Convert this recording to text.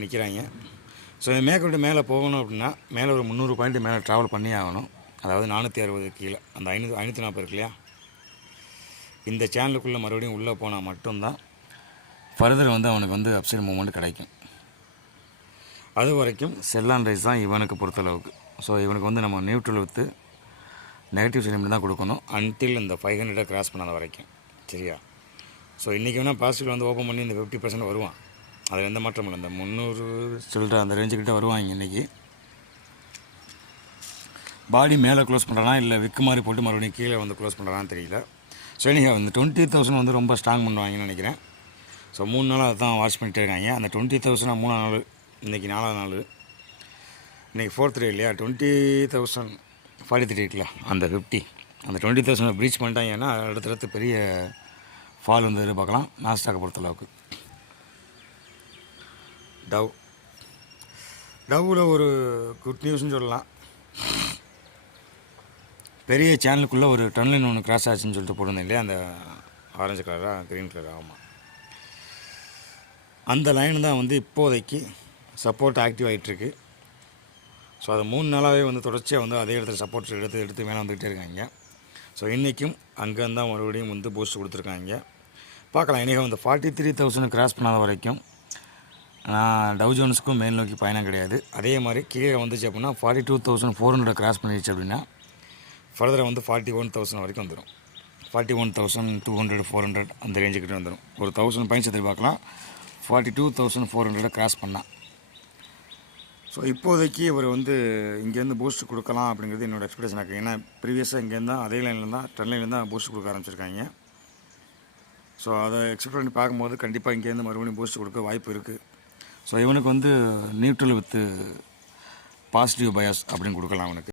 வரைக்கும் நிற்கிறாங்க. ஸோ மேற்க விட்டு மேலே போகணும் அப்படின்னா மேலே ஒரு முந்நூறு பாயிண்ட் மேலே ட்ராவல் பண்ணி ஆகணும். அதாவது நானூற்றி அறுபது கீழே அந்த ஐநூறு ஐநூற்றி நாற்பது இருக்கு இல்லையா? இந்த சேனலுக்குள்ளே மறுபடியும் உள்ளே போனால் மட்டும்தான் ஃபர்தர் வந்து அவனுக்கு வந்து அப்சைட் மூமெண்ட் கிடைக்கும். அது வரைக்கும் செல்லான் ரைஸ் தான் இவனுக்கு பொறுத்தளவுக்கு. ஸோ இவனுக்கு வந்து நம்ம நியூட்ரல் வித்து நெகட்டிவ் சென்டிமெண்ட் தான் கொடுக்கணும். அன்டில் இந்த ஃபைவ் ஹண்ட்ரடை கிராஸ் பண்ணாத வரைக்கும். சரியா? ஸோ இன்றைக்கி வேணால் பாசிட்டிவ் வந்து ஓப்பன் பண்ணி இந்த ஃபிஃப்டி பர்சன்ட் வருவான். அதில் எந்த மாற்றமும் இல்லை. இந்த முந்நூறு சில்லற அந்த ரேஞ்சுக்கிட்ட வருவாங்க இன்றைக்கி பாடி மேலே க்ளோஸ் பண்ணுறானா இல்லை விக்கு மாதிரி போட்டு மறுபடியும் கீழே வந்து க்ளோஸ் பண்ணுறான்னு தெரியல. ஸோ நீங்கள் அந்த டுவெண்ட்டி தௌசண்ட் வந்து ரொம்ப ஸ்ட்ராங் பண்ணுவாங்கன்னு நினைக்கிறேன். ஸோ மூணு நாளாக அதுதான் வாட்ச் பண்ணிட்டே இருக்காங்க. அந்த டுவெண்ட்டி தௌசண்ட் மூணாவது நாள் இன்றைக்கி நாலாவது நாள். இன்றைக்கி ஃபோர்த் டே இல்லையா? டுவெண்ட்டி தௌசண்ட் ஃபார்ட்டி த்ரீ இருக்குல்ல அந்த ஃபிஃப்டி அந்த டுவெண்ட்டி தௌசண்ட் ப்ரீச் பண்ணிட்டாங்கன்னா அடுத்தடுத்து பெரிய ஃபால் வந்து எதிர்பார்க்கலாம். நாஸ்டாக்கை பொறுத்தளவுக்கு. டவ். டவ்வில் ஒரு குட் நியூஸ்னு சொல்லலாம். பெரிய சேனலுக்குள்ளே ஒரு டன்லைன் ஒன்று கிராஸ் ஆச்சுன்னு சொல்லிட்டு போட்டிருந்தேன் இல்லையா? அந்த ஆரஞ்சு கலராக க்ரீன் கலர் ஆமாம் அந்த லைன் தான் வந்து இப்போதைக்கு சப்போர்ட் ஆக்டிவ் ஆகிட்டுருக்கு ஸோ அது மூணு நாளாகவே வந்து தொடர்ச்சியாக வந்து அதே இடத்துல சப்போர்ட் எடுத்து எடுத்து மேலே வந்துக்கிட்டே இருக்காங்க. ஸோ இன்றைக்கும் அங்கேருந்தான் மறுபடியும் வந்து பூஸ்ட் கொடுத்துருக்காங்க. பார்க்கலாம் இன்றைக்கி வந்து ஃபார்ட்டி த்ரீ தௌசண்ட் கிராஸ் பண்ணாத வரைக்கும் நான் டவு ஜோன்ஸுக்கும் மேல் நோக்கி பயணம் கிடையாது. அதே மாதிரி கீழே வந்துச்சு அப்படின்னா forty two thousand four hundred cross பண்ணிடுச்சு அப்படின்னா ஃபர்தராக வந்து ஃபார்ட்டி ஒன் தௌசண்ட் வரைக்கும் வந்துடும் forty one thousand two hundred four hundred அந்த ரேஞ்சுக்கிட்ட வந்துடும் ஒரு தௌசண்ட் பாயிண்ட்ஸ் எதிர்பார்க்கலாம். ஃபார்ட்டி டூ தௌசண்ட் ஃபோர் ஹண்ட்ரடை கிராஸ் பண்ணால் ஸோ இப்போதைக்கு இவர் வந்து இங்கேருந்து பூஸ்ட் கொடுக்கலாம் அப்படிங்கிறது என்னோடய எக்ஸ்பெக்டேஷன் இருக்குது ஏன்னா ப்ரீவியஸாக இங்கேருந்து தான் அதே லைனில் தான் ட்ரெண்ட் லைனில் தான் பூஸ்ட் கொடுக்க ஆரம்பிச்சிருக்காங்க. ஸோ அதை எக்ஸ்பெக்ட் பண்ணி பார்க்கும்போது கண்டிப்பாக இங்கேருந்து மறுபடியும் பூஸ்ட் கொடுக்க வாய்ப்பு இருக்குது ஸோ இவனுக்கு வந்து நியூட்ரல் வித்து பாசிட்டிவ் பயாஸ் அப்படின்னு கொடுக்கலாம் அவனுக்கு.